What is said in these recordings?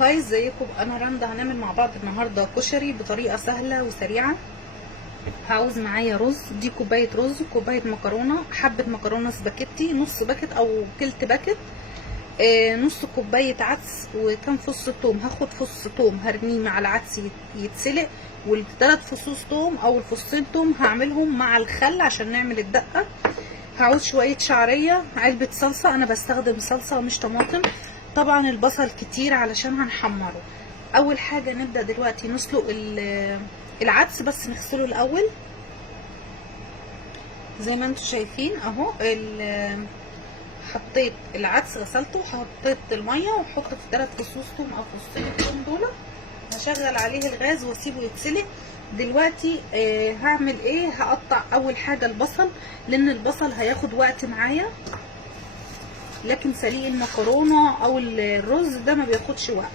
هاي ازيكم، انا رندا. هنعمل مع بعض النهارده كشري بطريقه سهله وسريعه. هعوز معايا رز، دي كوبايه رز، كوبايه مكرونه، حبه مكرونه سباكيتي، نص باكت او تلت باكت، نص كوبايه عدس، وكام فص توم. هاخد فص توم هرميه مع العدس يتسلق، والثلاث فصوص توم او الفصين توم هعملهم مع الخل عشان نعمل الدقه. هعوز شويه شعريه، علبه صلصه، انا بستخدم صلصه مش طماطم. طبعا البصل كتير علشان هنحمره. اول حاجه نبدا دلوقتي نسلق العدس، بس نغسله الاول زي ما انتم شايفين اهو. حطيت العدس غسلته وحطيت الميه وحطه في 3 فصوص توم او فصين توم دول. هشغل عليه الغاز واسيبه يتسلق. دلوقتي هعمل ايه؟ هقطع اول حاجه البصل، لان البصل هياخد وقت معايا، لكن سليق المكرونه او الرز ده ما بياخدش وقت.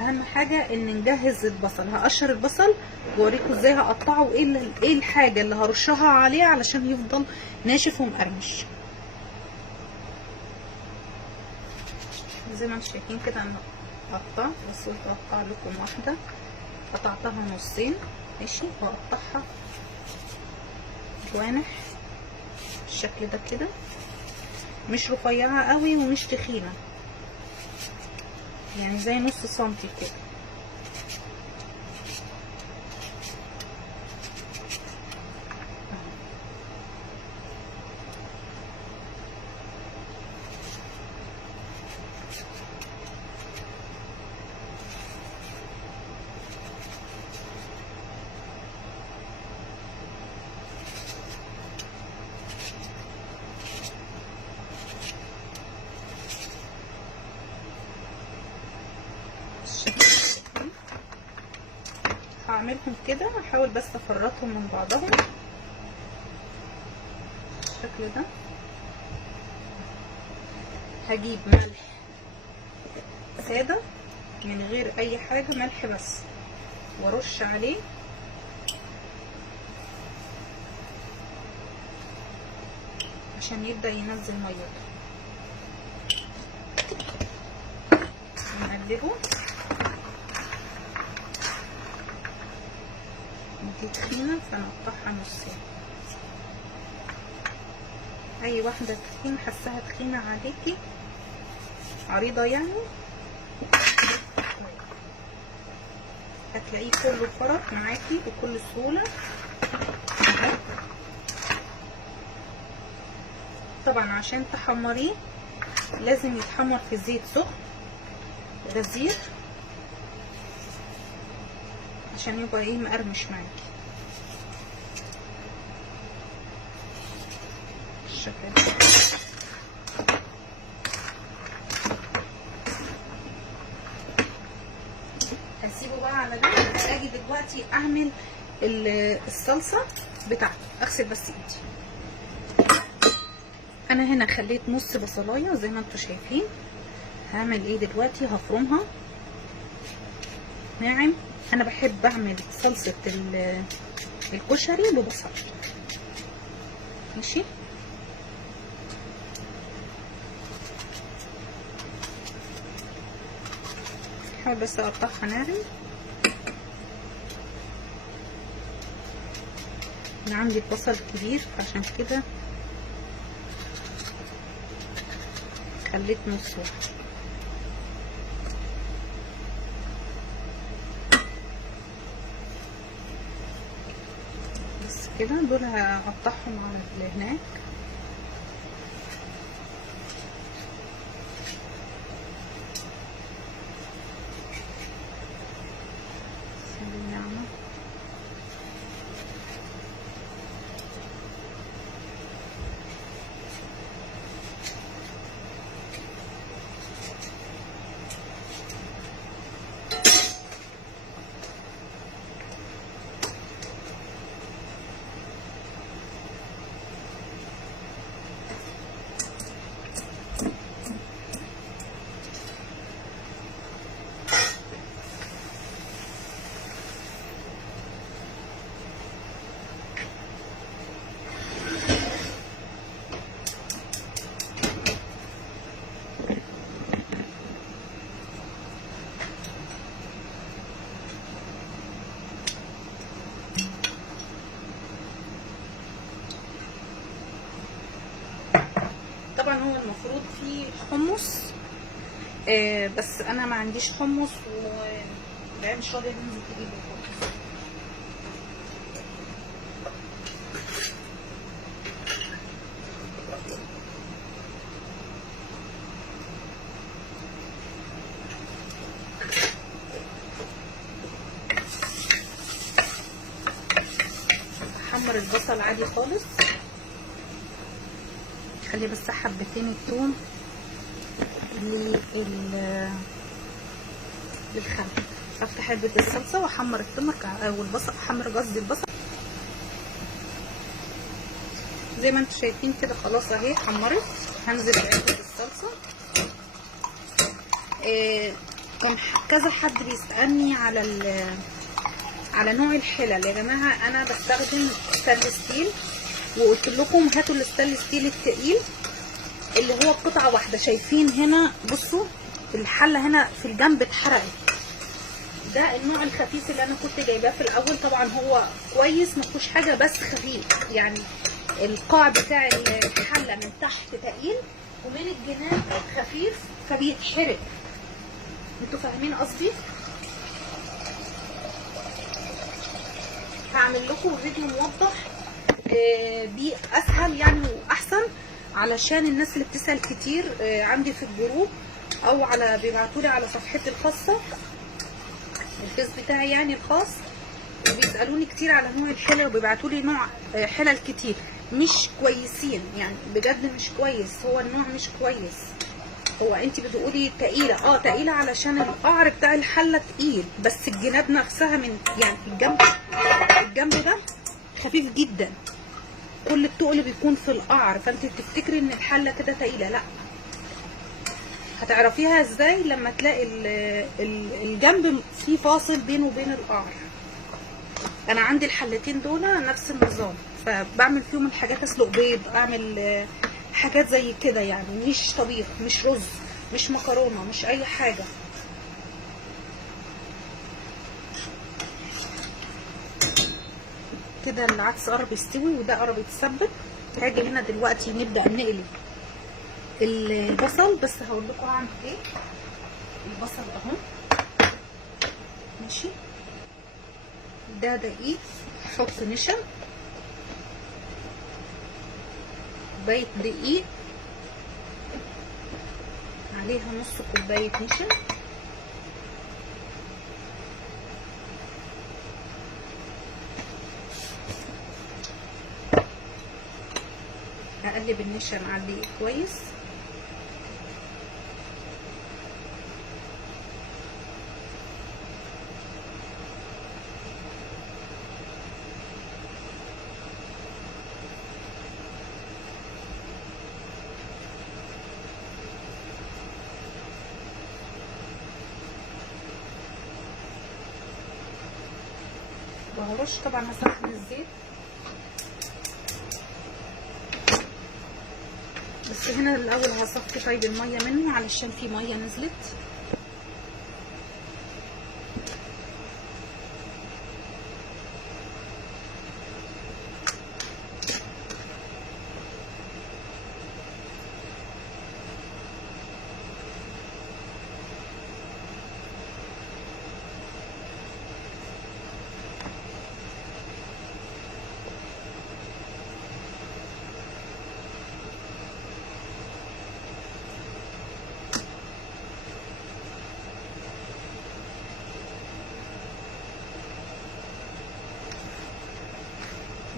اهم حاجه ان نجهز البصل. هقشر البصل واوريكم ازاي هقطعه، وايه الحاجه اللي هرشها عليه علشان يفضل ناشف ومقرمش. زي ما انتم شايفين كده انا قطعت، بس قلت اقطع لكم واحده، قطعتها نصين ماشي، واقطعها جوانح بالشكل ده كده، مش رفيعه قوي ومش تخينه، يعني زي نص سنتي كده. هعملهم كده، هحاول بس افرطهم من بعضهم بالشكل ده. هجيب ملح ساده من غير اي حاجه، ملح بس، وارش عليه عشان يبدا ينزل ميته. نقلبه. دي تخينه فنقطعها نصين، اي واحده تخينه حاساها تخينه عليكي، عريضه يعني، هتلاقيه كله فرط معاكي بكل سهوله. طبعا عشان تحمريه لازم يتحمر في زيت سخن غزير عشان يبقى ايه مقرمش معاكي بالشكل ده. هسيبه بقى على جنب. اجي دلوقتي اعمل الصلصه بتاعته. اغسل بس ايدي. انا هنا خليت نص بصلايه زي ما انتم شايفين. هعمل ايه دلوقتي؟ هفرمها ناعم. انا بحب اعمل صلصه الكشري ببصل ماشي. هحاول بس اقطعها ناعم. انا عندي البصل كبير عشان كده خليت نص واحد بس كده. دول هقطعهم على هناك. حمص، بس انا ما عنديش حمص والعيال مش راضيه ننزل تجيب الحمص. احمر البصل عادي خالص، خلي بس حبتين الثوم للخل. افتح علبة الصلصة واحمر التمر او البصل، احمر قصدي البصل زي ما انتم شايفين كده. خلاص اهي حمرت. هنزل بعلبة الصلصة. كان كذا حد بيسألني على نوع الحلل. يا جماعة انا بستخدم ستانلس ستيل، وقلت لكم هاتوا الستانلس ستيل التقيل اللي هو قطعة واحدة. شايفين هنا بصوا الحلة هنا في الجنب اتحرقت. ده النوع الخفيف اللي انا كنت جايباه في الاول. طبعا هو كويس مفيهوش حاجة بس خفيف، يعني القاع بتاع الحلة من تحت تقيل ومن الجناب خفيف فبيتحرق. انتوا فاهمين قصدي؟ هعمل لكم فيديو موضح بيه اسهل يعني واحسن، علشان الناس اللي بتسأل كتير عندي في الجروب او على بيبعتولي على صفحتي الخاصة الفيس بتاعي يعني الخاص، وبيسألوني كتير على نوع الحلل وبيبعتولي نوع حلل كتير مش كويسين، يعني بجد مش كويس. هو النوع مش كويس. هو انت بتقولي تقيلة، تقيلة علشان القعر بتاع الحلة تقيل، بس الجناب نفسها من يعني الجنب ده خفيف جدا. كل التقل بيكون في القعر، فانت تفتكري ان الحلة كده تقيلة. لا، هتعرفيها ازاي؟ لما تلاقي الجنب فيه فاصل بينه وبين القعر. انا عندي الحلتين دول نفس النظام، فبعمل فيهم الحاجات، اسلق بيض، اعمل حاجات زي كده، يعني مش طبيخ، مش رز، مش مكرونه، مش اي حاجه. كده العدس قرب يستوي وده قرب يتسبك. هاجي هنا دلوقتي نبدا نقلي البصل. بس هقول لكم اعمل ايه. البصل اهو ماشي، ده دقيق، احط نشا، كوبايه دقيق عليها نص كوبايه نشا، هقلب النشا مع الدقيق كويس. وهرش طبعا هسخن الزيت، بس هنا الاول هصفي طيب الميه منه علشان في ميه نزلت.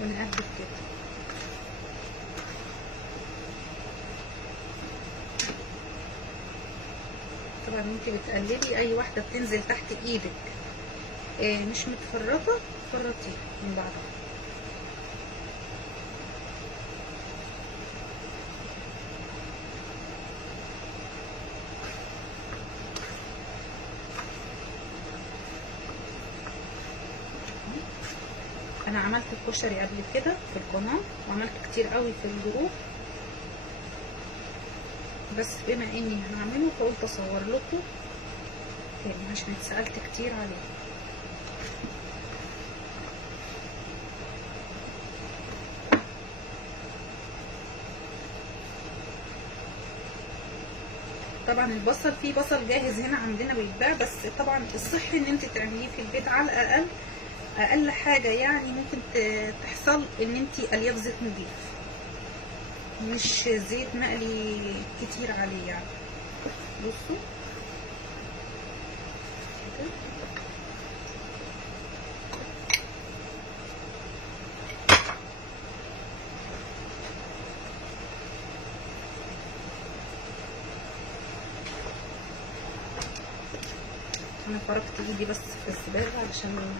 ونقلب كده. طبعا انت بتقلبي، اي واحده بتنزل تحت ايدك مش متفرطه فرطيها من بعضها. انا عملت الكشري قبل كده في القناه وعملت كتير قوي في الجروب، بس بما اني هنعمله فقلت اصور لكم تاني عشان اتسالت كتير عليه. طبعا البصل، في بصل جاهز هنا عندنا بيتباع، بس طبعا الصحي ان انت تعمليه في البيت على الاقل. اقل حاجه يعني ممكن تحصل ان انت الياف زيت نضيف، مش زيت مقلي كتير عليه يعني. بصوا انا فركت ايدي بس في الزباله علشان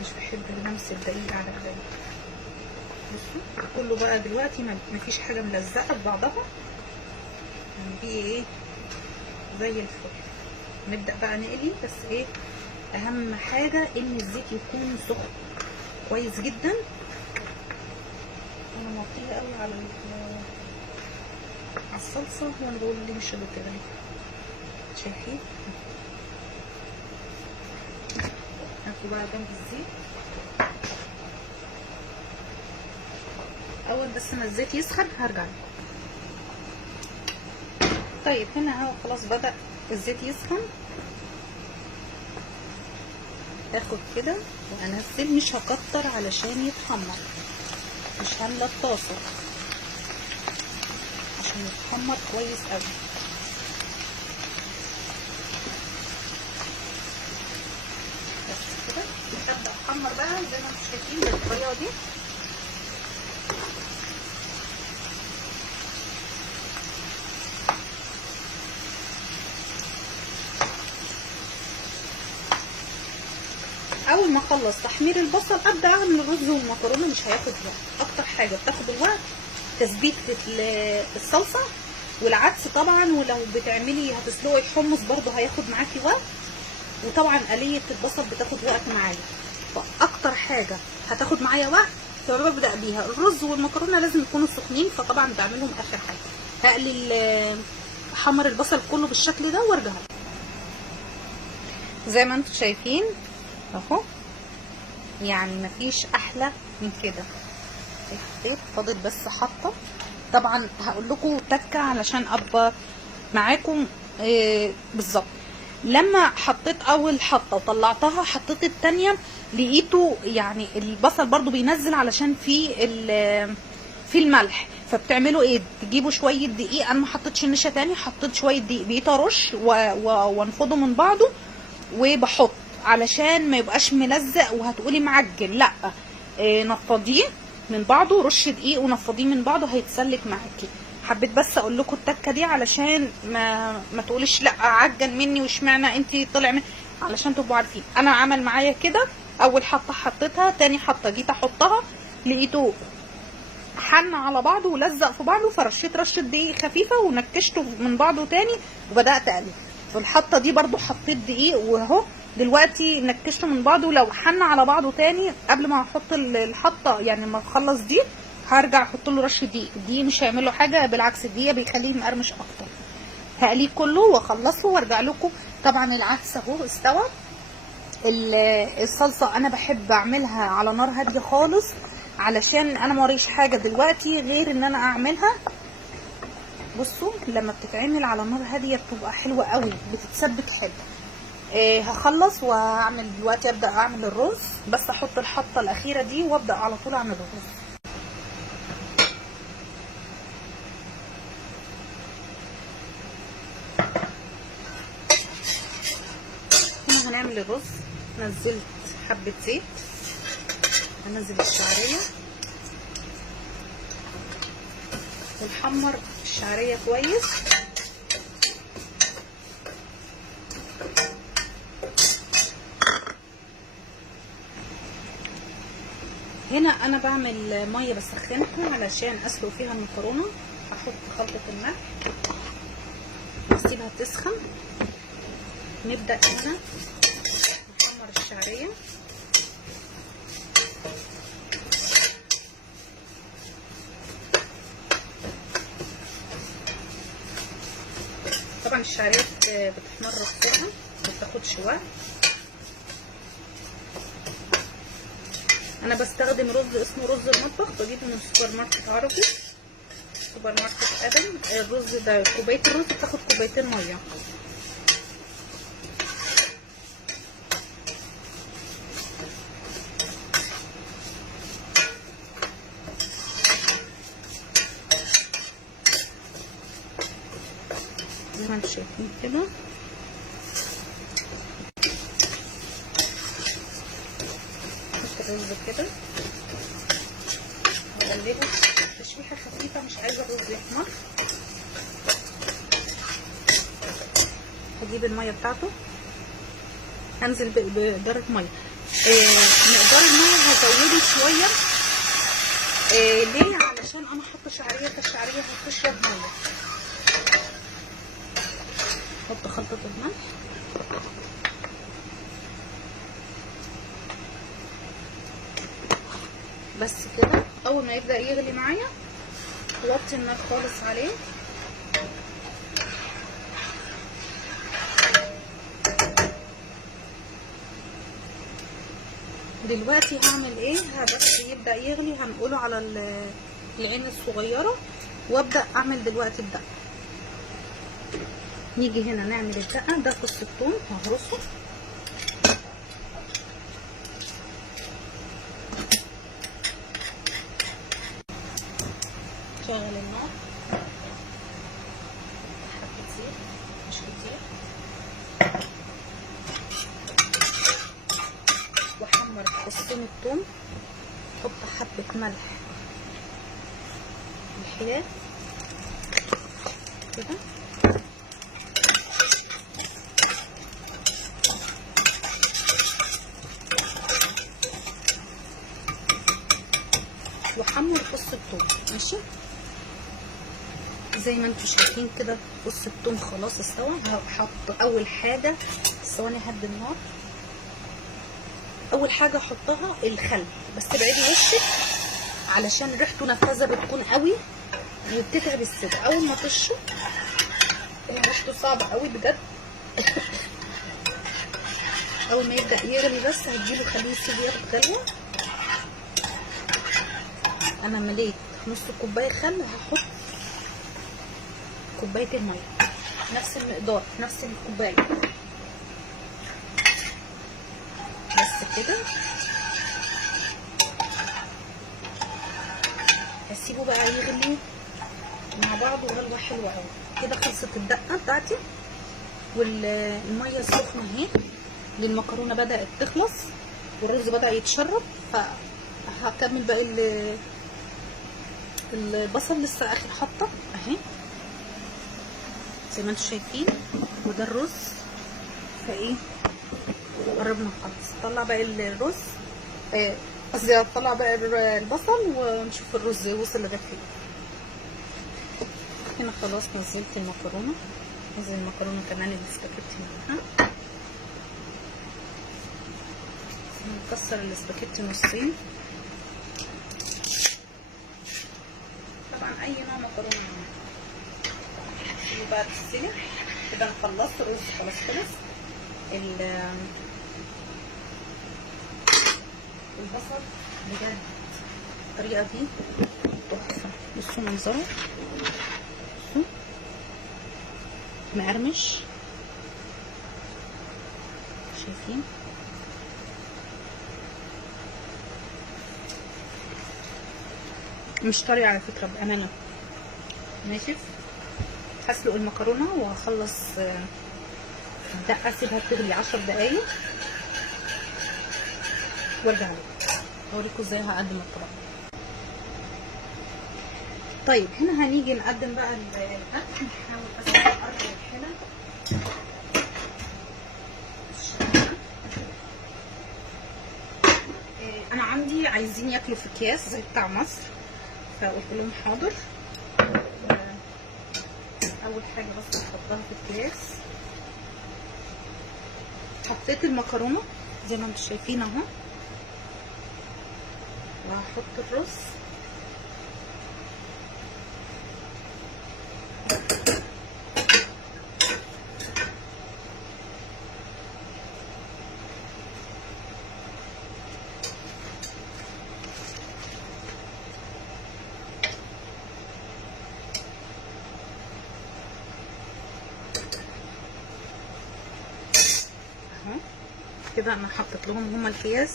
مش بحب لمس الدقيق على ايدي. بصوا كله بقى دلوقتي مفيش حاجه ملزقه ببعضها يعني، دي ايه زي الفل. نبدا بقى نقلي، بس ايه اهم حاجه ان الزيت يكون سخن كويس جدا. انا موطيه قوي على الصلصه، وانا بقول ليه مش قد كده، شايفين؟ هاخده بقى جنب الزيت اول بس ما الزيت يسخن هرجع لكم. طيب هنا اهو خلاص بدأ الزيت يسخن، هاخد كده وانزل، مش هكتر علشان يتحمر، مش هامله الطاسه عشان يتحمر كويس قوي. بس كده ابدا احمر بقى زي ما انتم شايفين بالطريقه دي. اول ما اخلص تحمير البصل ابدا اعمل الرز والمكرونه. مش هياخد وقت، اكتر حاجه بتاخد الوقت تسبيك الصلصه والعدس طبعا، ولو بتعملي هتسلقي الحمص برضو هياخد معاكي وقت، وطبعا قليه البصل بتاخد وقت معايا. فاكتر حاجه هتاخد معايا وقت فببدا بيها الرز والمكرونه، لازم يكونوا سخنين، فطبعا بعملهم اخر حاجه. هقلي احمر البصل كله بالشكل ده وارجع زي ما انتم شايفين اهو. يعني مفيش احلى من كده. حطيت، فاضل بس حطه. طبعا هقول لكم تكه علشان ابقى معاكم بالظبط. لما حطيت اول حطه وطلعتها حطيت التانيه، لقيته يعني البصل برضو بينزل علشان في الملح. فبتعملوا ايه؟ تجيبوا شويه دقيق، انا ما حطيتش النشا تاني، حطيت شويه دقيق بقيت ارش وانفضه من بعضه وبحط علشان ما يبقاش ملزق وهتقولي معجن. لا، نفضيه من بعضه، رش دقيق ونفضيه من بعضه هيتسلك معاكي. حبيت بس اقول لكم التكه دي علشان ما تقوليش لا عجن مني واشمعنى انت طلع مني، علشان تبقوا عارفين. انا عمل معايا كده، اول حطه حطيتها، تاني حطه جيت احطها لقيته حن على بعضه ولزق في بعضه، فرشيت رشه دقيق خفيفه ونكشته من بعضه تاني وبدات اقلب. والحطه دي برضو حطيت دقيق واهو دلوقتي نكشته من بعضه. لو حن على بعضه تاني قبل ما احط الحطه يعني ما اخلص دي هرجع احط له رشه دقيق. دي مش هيعمل له حاجه، بالعكس الدقيق بيخليه مقرمش اكتر. هقليه كله واخلصه وارجع لكم. طبعا العدس اهو استوى. الصلصه انا بحب اعملها على نار هاديه خالص علشان انا موريش حاجه دلوقتي غير ان انا اعملها. بصوا لما بتتعمل على نار هاديه بتبقى حلوه قوي، بتتسبك حلو. هخلص واعمل دلوقتي، ابدا اعمل الرز، بس احط الحطه الاخيره دي وابدا على طول اعمل الرز. هنا هنعمل الرز. نزلت حبه زيت، هنزل الشعريه ونحمر الشعريه كويس. هنا انا بعمل ميه بسخنها علشان اسلق فيها المكرونه. هحط خلطه الملح واسيبها تسخن. نبدا هنا نحمر الشعريه. طبعا الشعريه بتحمر بسرعه ما بتاخدش وقت. انا بستخدم رز اسمه رز المطبخ، بجيبه من السوبر ماركت عربي. سوبر ماركت ادم. الرز ده كوبايه الرز بتاخد كوبايتين ميه. زي ما انتم شايفين كده. نحط الرز كده واقلبه تشويحه خفيفه، مش عايزه الرز يحمر. هجيب الميه بتاعته، هنزل بدرجه ميه. مقدار الميه هزوده شويه. ليه؟ علشان انا حاطه شعريه، فالشعريه هتشرب ميه. احط خلطه الملح، بس كده. اول ما يبدا يغلي معايا وطي النار خالص عليه. دلوقتي هعمل ايه؟ بس يبدا يغلي هنقوله على العين الصغيره، وابدا اعمل دلوقتي الدقه. نيجي هنا نعمل الدقه. ده فص الثوم ههرسه، شغل النار، حبه زيت مش كتير، واحمر فصين الثوم. احط حبه ملح الحياة كده، واحمر فص الثوم. ماشي، زي ما انتم شايفين كده فص الثوم خلاص استوى. هحط اول حاجه، ثواني هدي النار. اول حاجه احطها الخل، بس ابعدي وشك علشان ريحته نفاذه بتكون قوي وبتتعب الصدر. اول ما تشرب ريحته صعبه قوي بجد. اول ما يبدا يغلي بس هتجيله خليه يسيب ياخد غلوه. انا مليت نص كوبايه خل، هحط كوبايه الميه نفس المقدار، نفس الكوبايه، بس كده. هسيبه بقى يغلي مع بعض غلوه حلوه قوي كده. خلصت الدقه بتاعتي والميه السخنه اهي للمكرونه بدات تخلص والرز بدا يتشرب. فهكمل باقي البصل لسه اخر حطه اهي زي ما انتم شايفين، وده الرز. فايه قربنا نخلص. طلع باقي الرز، قصدي اطلع باقي البصل ونشوف الرز وصل لغايه فين. هنا خلاص نزلت المكرونه. نزل المكرونه كمان الاسباجيتي معاها. نكسر الاسباجيتي نصين. طبعا اي نوع مكرونه معاها. نسيبه بقى تتسلق كده. انا خلصت الرز خلاص خلص. البصل بجد الطريقه دي تحفه. بصوا منظره، بصوا مقرمش، شايفين؟ مش طري على فكره بامانه، ناشف. هسلق المكرونه وهخلص الدقه، اسيبها تغلي 10 دقايق وارجع لكم اوريكم ازاي هقدم الطبق. طيب هنا هنيجي نقدم بقى الاكل. نحاول بس نقرب الحله. انا عندي عايزين ياكلوا في اكياس زي بتاع مصر، فقلت لهم حاضر. اول حاجه بس هحطها في اكياس. حطيت المكرونه زي ما انتم شايفين اهو، وهحط الرز. اهو كده انا حطيت لهم هما الكياس.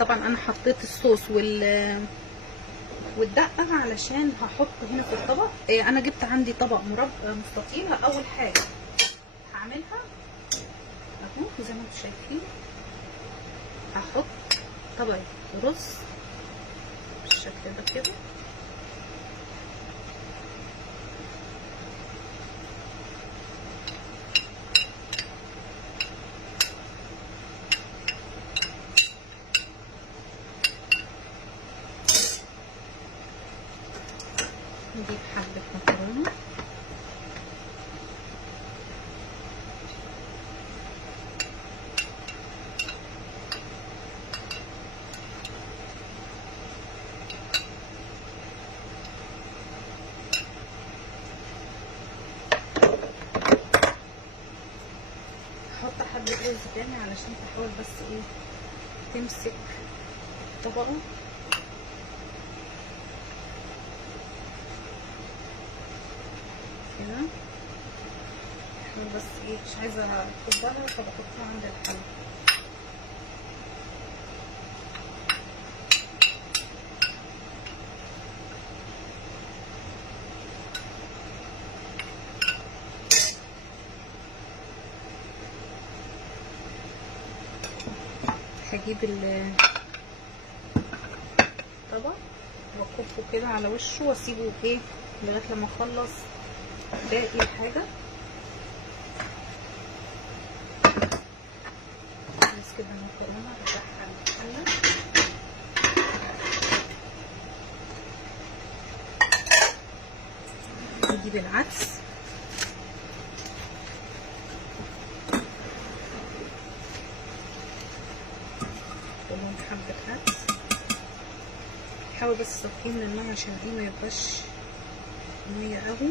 طبعا انا حطيت الصوص والدقه علشان هحط هنا في الطبق. انا جبت عندي طبق مربع مستطيل. اول حاجه هعملها اهو زي ما انتم شايفين، هحط طبق رز بالشكل ده كده، نجيب حبة مكرونة، احط حبة رز تاني علشان تحاول بس ايه تمسك طبقه. كده بس ايه مش عايزه اكبرها فبحطها عند الحل. هجيب الطبق واكبه كده على وشه واسيبه ايه لغايه لما اخلص باقي الحاجه. بس كده المكرونه بفتحها الحله، نجيب العدس كلهم حبه عدس. حاول بس تصفيه من الميه عشان ايه ما يبقاش ميه قوي.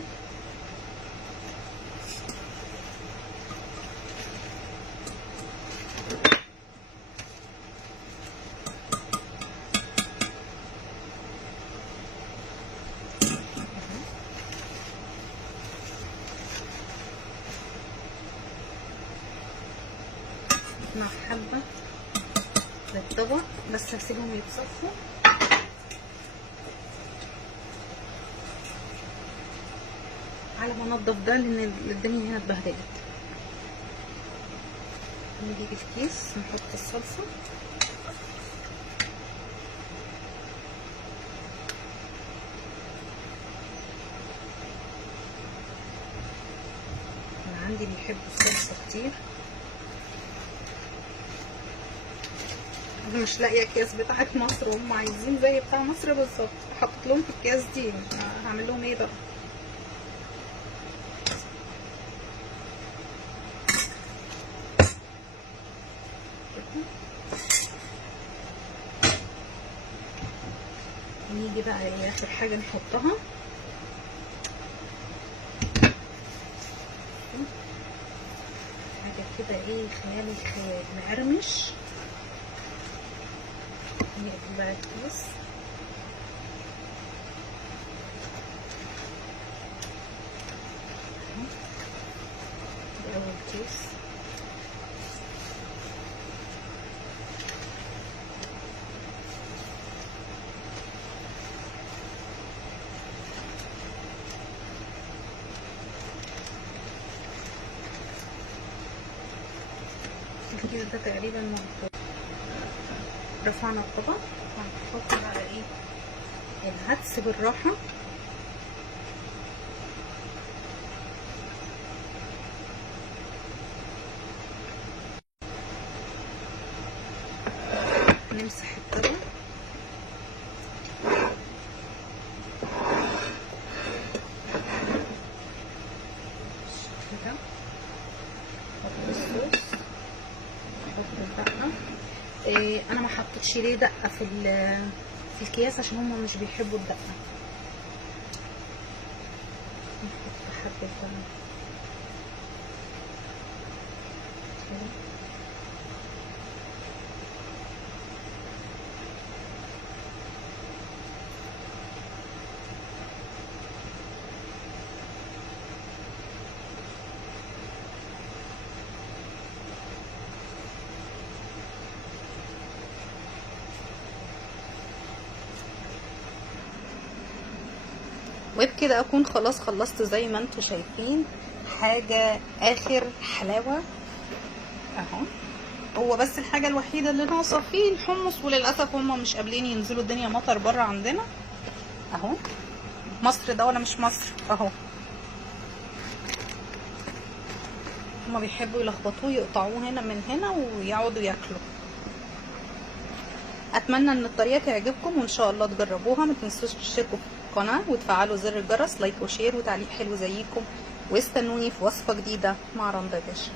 مع حبة للطبق بس هسيبهم يتصفوا. على ما انضف ده لان الدنيا هنا اتبهدلت. نجيب الكيس نحط الصلصة، انا عندي بيحبوا الصلصة كتير. مش لاقيه اكياس بتاعت مصر وهم عايزين زي بتاع مصر بالظبط، حطيت لهم في الكياس دي. هعمل لهم ايه بقى؟ نيجي بقى ايه اخر حاجه نحطها، حاجه كده ايه خيال الخيال مقرمش. نقفل بقى الكيس. ده اول كيس. الكيس ده تقريبا مظبوط. رفعنا الطبق هنحط بقى ايه العدس بالراحه. نمسح الطبق كده، نحط الصوص، نحط الدقه. انا ما حطيتش ليه دقه في الكياس عشان هم مش بيحبوا الدقه. نحط حبه بقى وبكده اكون خلاص خلصت زي ما انتوا شايفين، حاجة اخر حلاوة اهو. هو بس الحاجة الوحيدة اللي ناقصة فيه الحمص، وللأسف هما مش قابلين ينزلوا، الدنيا مطر بره عندنا اهو. مصر ده ولا مش مصر اهو. هما بيحبوا يلخبطوه، يقطعوه هنا من هنا ويقعدوا ياكلوا. اتمنى ان الطريقه تعجبكم وان شاء الله تجربوها. ما تنسوش تشتركوا في القناه وتفعلوا زر الجرس، لايك وشير وتعليق حلو زيكم، واستنوني في وصفه جديده مع رندا باشا.